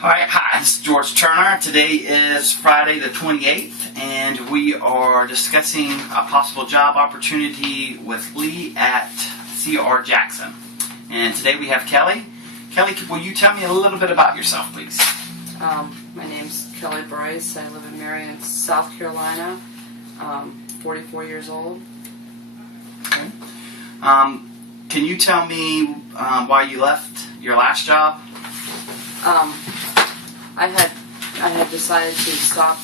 Hi, this is George Turner. Today is Friday the 28th, and we are discussing a possible job opportunity with Lee at C.R. Jackson. And today we have Kelly. Kelly, will you tell me a little bit about yourself, please? My name's Kelly Bryce. I live in Marion, South Carolina. 44 years old. Okay. Can you tell me why you left your last job? I had decided to stop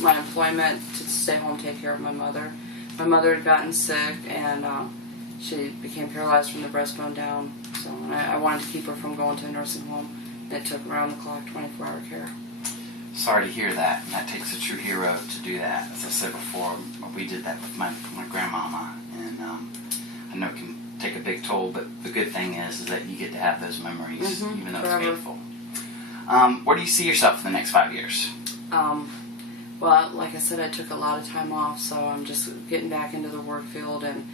my employment to stay home and take care of my mother. My mother had gotten sick and she became paralyzed from the breastbone down. So I wanted to keep her from going to a nursing home. And it took around the clock 24-hour care. Sorry to hear that. And that takes a true hero to do that. As I said before, we did that with my grandmama, and I know it can take a big toll. But the good thing is that you get to have those memories, even though forever. it's painful. Where do you see yourself in the next 5 years? Well, like I said, I took a lot of time off, so I'm just getting back into the work field. And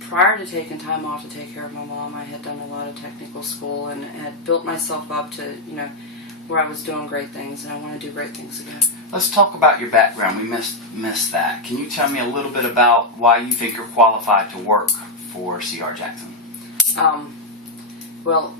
prior to taking time off to take care of my mom, I had done a lot of technical school and had built myself up to, where I was doing great things, and I want to do great things again. Let's talk about your background. We missed that. Can you tell me a little bit about why you think you're qualified to work for C.R. Jackson? Well,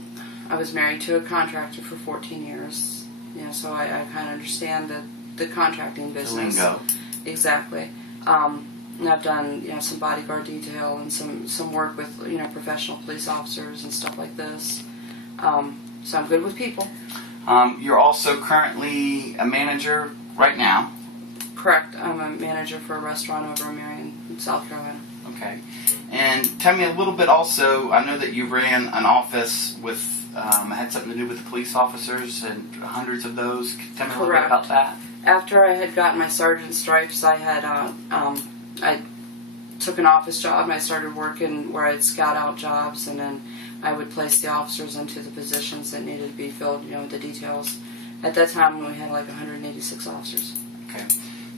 I was married to a contractor for 14 years, so I kind of understand the contracting business. The lingo. Exactly. And I've done, some bodyguard detail and some work with, professional police officers and stuff like this. So I'm good with people. You're also currently a manager right now. Correct. I'm a manager for a restaurant over in Marion, South Carolina. Okay. And tell me a little bit also, I know that you ran an office with, had something to do with the police officers and hundreds of those. Tell me a little bit about that. After I had gotten my sergeant's stripes, I had I took an office job and I started working where I'd scout out jobs, and then I would place the officers into the positions that needed to be filled, the details. At that time, we had like 186 officers. Okay.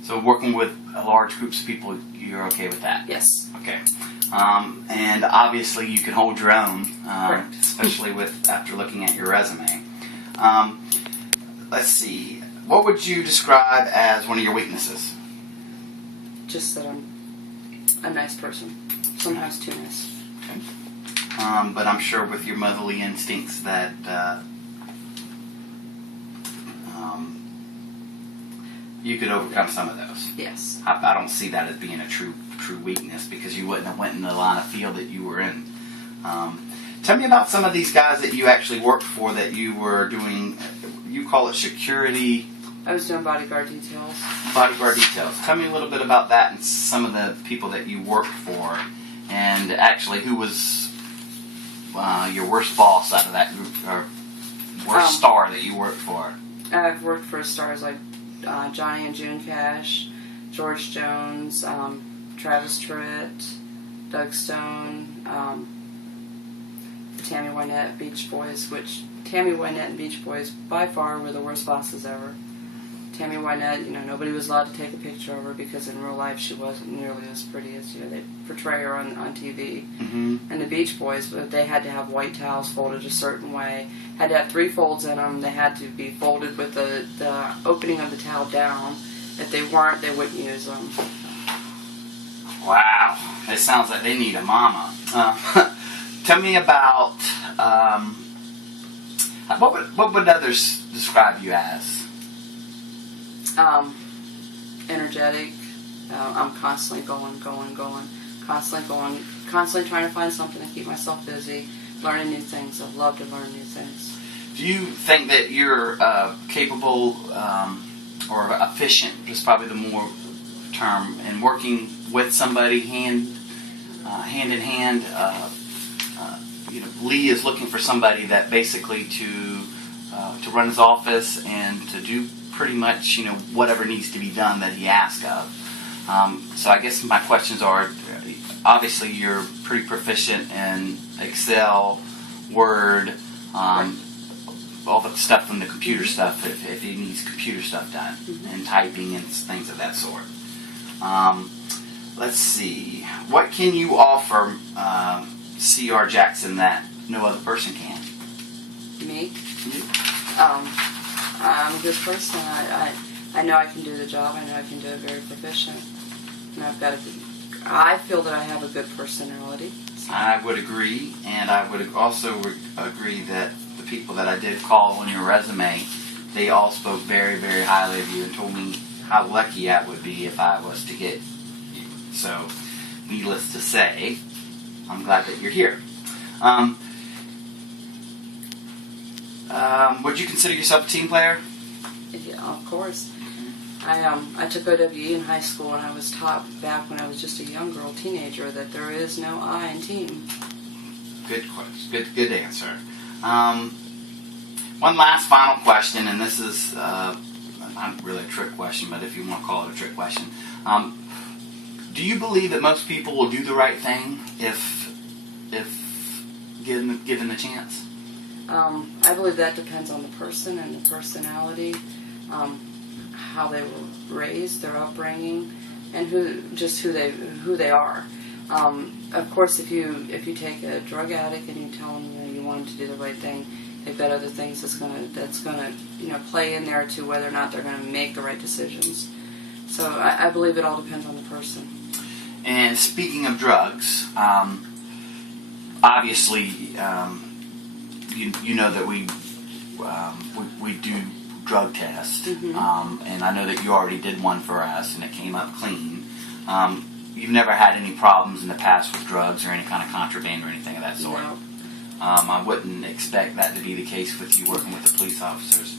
So working with large groups of people, you're okay with that? Yes. Okay. And obviously you can hold your own, Correct. especially after looking at your resume. Let's see. What would you describe as one of your weaknesses? Just that I'm a nice person. Sometimes too nice. Okay. But I'm sure with your motherly instincts that you could overcome some of those. Yes. I don't see that as being a true weakness, because you wouldn't have went in the line of field that you were in. Tell me about some of these guys that you actually worked for that you were doing. You call it security. I was doing bodyguard details. Bodyguard details. Tell me a little bit about that and some of the people that you worked for, and actually who was your worst boss out of that group, or worst star that you worked for. I've worked for stars like Johnny and June Cash, George Jones, Travis Tritt, Doug Stone, Tammy Wynette, Beach Boys, which Tammy Wynette and Beach Boys by far were the worst bosses ever. Tammy Wynette, nobody was allowed to take a picture of her because in real life she wasn't nearly as pretty as they portray her on TV. Mm-hmm. And the Beach Boys, but they had to have white towels folded a certain way. Had to have 3 folds in them. They had to be folded with the opening of the towel down. If they weren't, they wouldn't use them. Wow, it sounds like they need a mama. Tell me about what would others describe you as? Energetic. I'm constantly going. Constantly trying to find something to keep myself busy, learning new things. I love to learn new things. Do you think that you're capable or efficient, is probably the more term, in working with somebody hand in hand? Lee is looking for somebody that basically to run his office and to do pretty much whatever needs to be done that he asks of. So I guess my questions are, obviously you're pretty proficient in Excel, Word, all the stuff from the computer stuff if he needs computer stuff done, and typing and things of that sort. Let's see. What can you offer C.R. Jackson that no other person can? Me? I'm a good person. I know I can do the job. I know I can do it very proficient. And I feel that I have a good personality. So. I would agree, and I would also agree that the people that I did call on your resume, they all spoke very, very highly of you and told me how lucky I would be if I was to get you. So, needless to say, I'm glad that you're here. Would you consider yourself a team player? Yeah, of course. I took OWE in high school, and I was taught back when I was just a young girl, teenager, that there is no I in team. Good question. Good answer. One last final question, and this is not really a trick question, but if you want to call it a trick question. Do you believe that most people will do the right thing if given the chance? I believe that depends on the person and the personality, how they were raised, their upbringing, and who they are. Of course, if you take a drug addict and you tell them you want them to do the right thing, they've got other things that's gonna play in there to whether or not they're gonna make the right decisions. So I believe it all depends on the person. And speaking of drugs, obviously, you know that we do drug tests, and I know that you already did one for us, and it came up clean. You've never had any problems in the past with drugs or any kind of contraband or anything of that sort. No. I wouldn't expect that to be the case with you working with the police officers.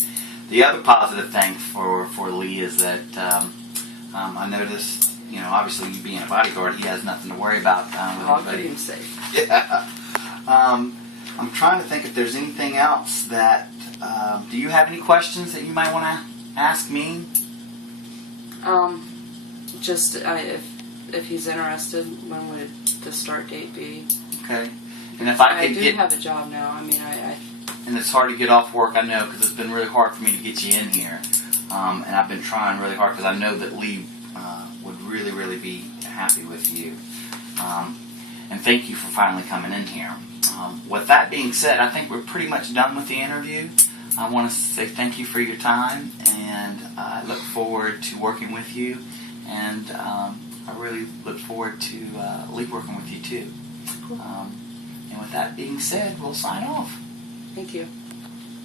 The other positive thing for Lee is that I noticed, obviously you being a bodyguard, he has nothing to worry about with I'll anybody. keep him safe. Yeah. I'm trying to think if there's anything else that. Do you have any questions that you might want to ask me? Just if he's interested, when would the start date be? Okay. And if I could do have a job now. I mean, And it's hard to get off work, I know, because it's been really hard for me to get you in here. And I've been trying really hard because I know that Lee would really, really be happy with you. And thank you for finally coming in here. With that being said, I think we're pretty much done with the interview. I want to say thank you for your time, and I look forward to working with you. And I really look forward to Lee working with you too. Cool. And with that being said, we'll sign off. Thank you.